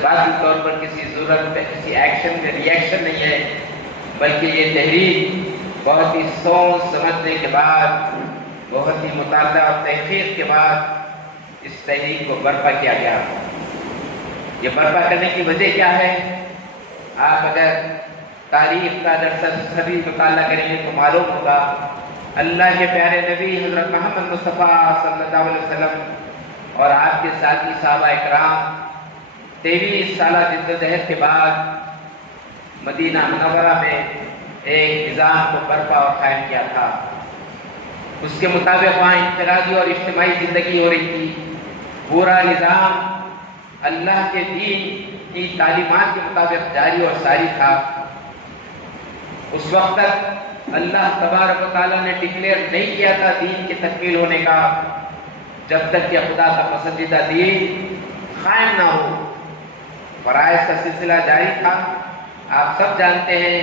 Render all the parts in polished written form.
جذباتی طور پر کسی ضرورت پہ کسی ایکشن میں ری ایکشن نہیں ہے، بلکہ یہ تحریک بہت ہی سوچ سمجھنے کے بعد، بہت ہی مطالعہ اور تحقیق کے بعد اس تحریک کو برپا کیا گیا۔ یہ برپا کرنے کی وجہ کیا ہے؟ آپ اگر تاریخ کا درس سبھی مطالعہ کریں گے تو معلوم ہوگا اللہ کے پیارے نبی حضرت محمد مصطفیٰ صلی اللہ علیہ وسلم اور آپ کے ساتھی صحابہ اکرام 23 سالہ جدوجہد کے بعد مدینہ منورہ میں ایک نظام کو برپا اور قائم کیا تھا۔ اس کے مطابق وہاں انفرادی اور اجتماعی زندگی ہو رہی تھی۔ پورا نظام اللہ کے دین کی تعلیمات کے مطابق جاری اور ساری تھا۔ اس وقت تک اللہ تبارک و تعالیٰ نے ڈکلیئر نہیں کیا تھا دین کی تکمیل ہونے کا، جب تک کہ خدا کا پسندیدہ دین قائم نہ ہو۔ فرائض کا سلسلہ جاری تھا۔ آپ سب جانتے ہیں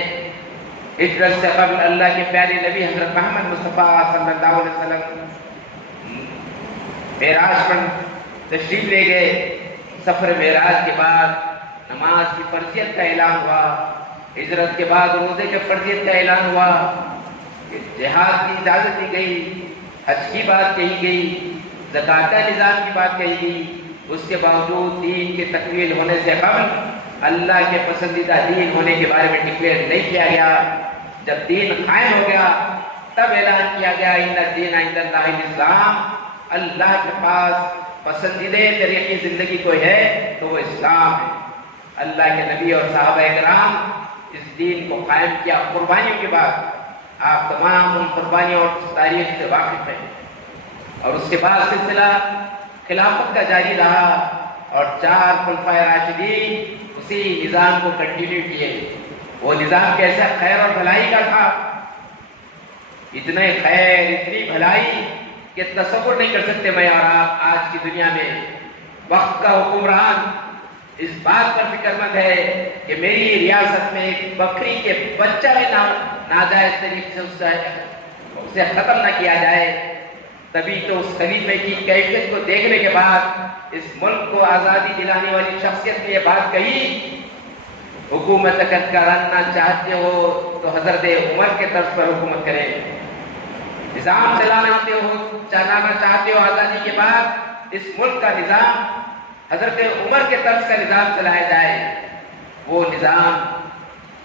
ہجرت سے قبل اللہ کے پیارے نبی حضرت محمد مصطفیٰ صلی اللہ علیہ وسلم معراج پر تشریف لے گئے۔ سفر معراج کے بعد نماز کی فرضیت کا اعلان ہوا، ہجرت کے بعد روزے کے فرضیت کا اعلان ہوا، جہاد کی اجازت دی گئی، حج کی بات کہی گئی، زکوٰۃ کا نظام کی بات کہی گئی۔ اس کے باوجود دین کے تکمیل ہونے سے قبل اللہ کے پسندیدہ دین ہونے کے بارے میں ڈکلیئر نہیں کیا گیا۔ جب دین قائم ہو گیا تب اعلان کیا گیا ان الدین عند اللہ الاسلام، اللہ کے پاس پسندیدہ طریقے زندگی کوئی ہے تو وہ اسلام ہے۔ اللہ کے نبی اور صحابہ کرام اس دین کو قائم کیا قربانیوں کے بعد۔ آپ تمام ان قربانیوں اور تاریخ سے واقف ہیں۔ اور اس کے بعد سلسلہ خلافت کا جاری رہا اور 4 خلفائے راشدین اسی نظام کو کنٹینیو کیے۔ وہ نظام کیسا خیر اور بھلائی کا تھا، اتنے خیر اتنی بھلائی کہ تصور نہیں کر سکتے میں اور آپ آج کی دنیا میں۔ وقت کا حکمران اس بات پر فکر مند ہے کہ میری ریاست میں ایک بکری کے بچہ بھی ناجائز طریقے سے اسے ختم نہ کیا جائے۔ تبھی تو اس خلیفے کی کیفیت کو دیکھنے کے بعد اس ملک کو آزادی دلانے والی شخصیت نے یہ بات کہی، حکومت اگر کرنا چاہتے ہو تو حضرت عمر کے طرز پر حکومت کریں، نظام چلانا چاہتے ہو آزادی کے بعد اس ملک کا نظام حضرت عمر کے طرز کا نظام چلایا جائے۔ وہ نظام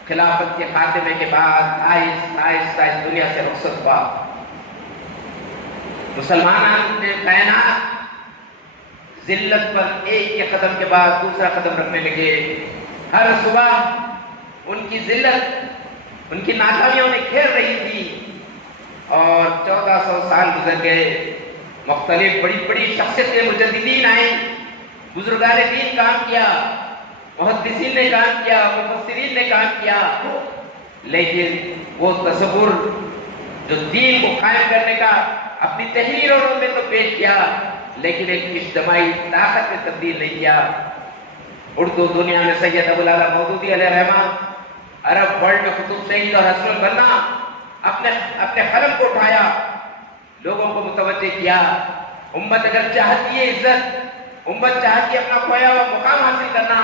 خلافت کے خاتمے کے بعد آہستہ آہستہ اس دنیا سے رخصت ہوا۔ مسلمان نے کائنات ذلت پر ایک کے قدم کے بعد دوسرا قدم رکھنے لگے۔ ہر صبح ان کی ذلت، ان کی ناکامیوں نے گھیر رہی تھی اور 1400 سال گزر گئے۔ مختلف بڑی بڑی شخصیتیں مجددین آئے، بزرگان دین کام کیا، محدثین نے کام کیا، مفسرین نے کام کیا، لیکن وہ تصور جو دین کو قائم کرنے کا اپنی تحریروں میں تو پیش کیا لیکن ایک اجتماعی طاقت میں تبدیل نہیں کیا۔ اردو دنیا میں سید ابو الاعلیٰ مودودی علیہ الرحمہ عرب ورلڈ میں قطب شہید اور حسن البنا اپنے قلم کو اٹھایا، لوگوں کو متوجہ کیا۔ امت اگر چاہتی ہے عزت، امت چاہتی ہے اپنا کھویا ہوا مقام حاصل کرنا،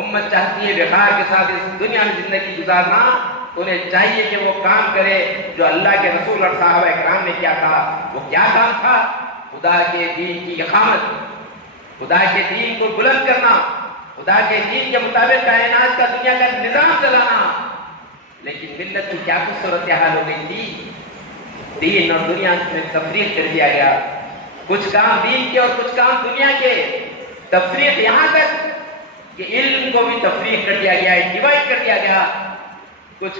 امت چاہتی ہے وقار کے ساتھ اس دنیا میں زندگی گزارنا، تو انہیں چاہیے کہ وہ کام کرے جو اللہ کے رسول اور صحابہ کرام نے کیا تھا۔ وہ کیا کام تھا؟ خدا کے دین کی اقامت، خدا کے دین کو بلند کرنا، خدا کے دین کے مطابق کائنات کا دنیا کا نظام چلانا۔ لیکن ملت کی کیا کچھ صورتحال ہو گئی تھی، دین اور دنیا میں تفریق کر دیا گیا۔ کچھ کام دین کے اور کچھ کام دنیا کے، تفریق یہاں تک کہ علم کو بھی تفریق کر دیا گیا، ڈیوائڈ کر دیا گیا۔ کچھ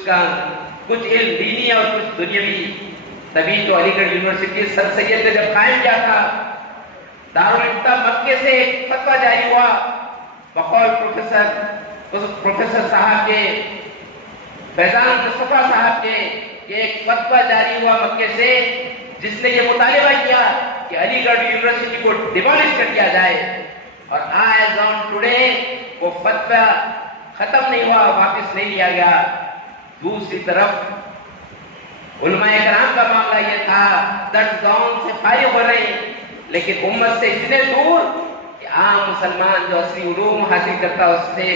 علم دینی اور کچھ دنیاوی۔ تبھی تو علی گڑھ یونیورسٹی سر سید نے جب قائم کیا تھا، دارالفتہ مکے سے ایک فتویٰ جاری ہوا بقول پروفیسر صاحب کے، فیضان مصطفیٰ صاحب کے، کہ ایک فتویٰ جاری ہوا مکے سے جس نے یہ مطالبہ کیا کہ علی گڑھ یونیورسٹی کو ڈیمالش کر دیا جائے، اور ایز آن ٹوڈے وہ فتویٰ ختم نہیں ہوا، واپس نہیں لیا گیا۔ دوسری طرف علماء کرام کا معاملہ یہ تھا، درس گاؤں سے فارغ ہو رہے ہیں لیکن امت سے اتنے دور کہ عام مسلمان جو اصلی علوم حاصل کرتا اس سے